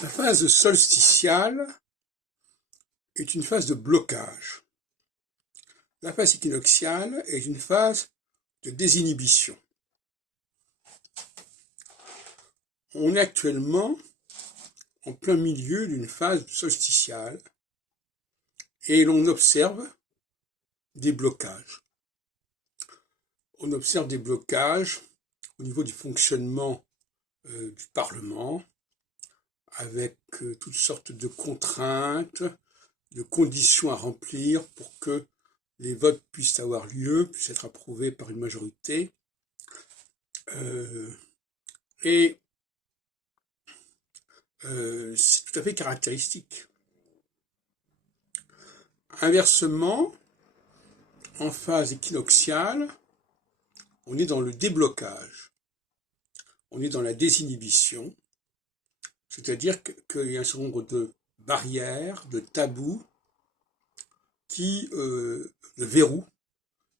La phase solsticiale est une phase de blocage. La phase équinoxiale est une phase de désinhibition. On est actuellement en plein milieu d'une phase solsticiale et l'on observe des blocages. On observe des blocages au niveau du fonctionnement du Parlement, avec toutes sortes de contraintes, de conditions à remplir pour que les votes puissent avoir lieu, puissent être approuvés par une majorité. C'est tout à fait caractéristique. Inversement, en phase équinoxiale, on est dans le déblocage, on est dans la désinhibition, c'est-à-dire qu'il y a un certain nombre de barrières, de tabous, de verrous,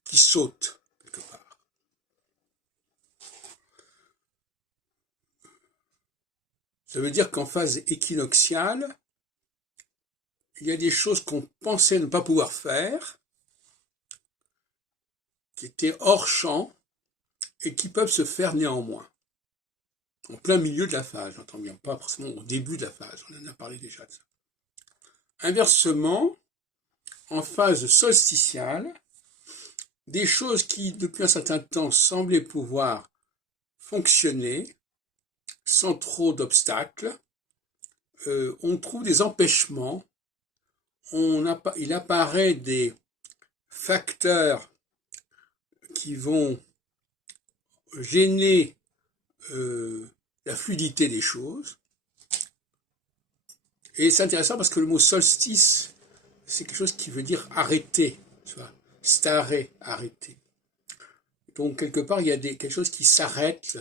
qui sautent quelque part. Ça veut dire qu'en phase équinoxiale, il y a des choses qu'on pensait ne pas pouvoir faire, qui étaient hors champ, et qui peuvent se faire néanmoins. En plein milieu de la phase, j'entends bien, pas forcément au début de la phase, on en a parlé déjà de ça. Inversement, en phase solsticiale, des choses qui, depuis un certain temps, semblaient pouvoir fonctionner sans trop d'obstacles, on trouve des empêchements, il apparaît des facteurs qui vont gêner la fluidité des choses. Et c'est intéressant parce que le mot solstice, c'est quelque chose qui veut dire arrêter, tu vois, stare, arrêter. Donc quelque part, il y a quelque chose qui s'arrête,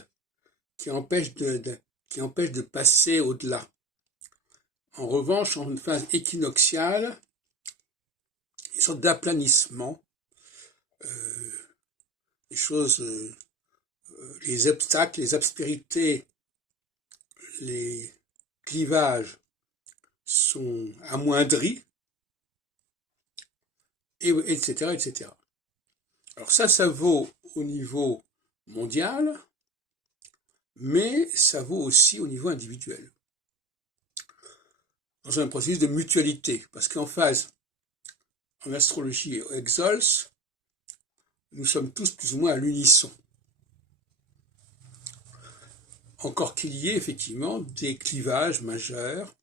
qui empêche de passer au-delà. En revanche, en phase équinoxiale, une sorte d'aplanissement, les choses, les obstacles, les aspérités, les clivages sont amoindris, etc., etc. Alors ça vaut au niveau mondial, mais ça vaut aussi au niveau individuel. Dans un processus de mutualité, parce qu'en phase, en astrologie exols, nous sommes tous plus ou moins à l'unisson. Encore qu'il y ait effectivement des clivages majeurs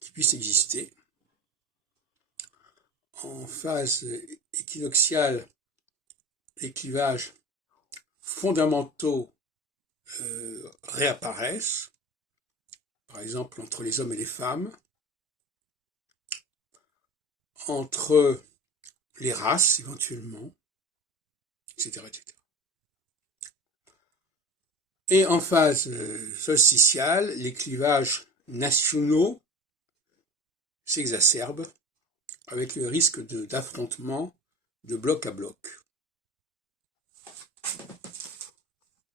qui puissent exister. En phase équinoxiale, les clivages fondamentaux réapparaissent, par exemple entre les hommes et les femmes, entre les races éventuellement, etc., etc. Et en phase solsticiale, les clivages nationaux s'exacerbent avec le risque d'affrontement de bloc à bloc.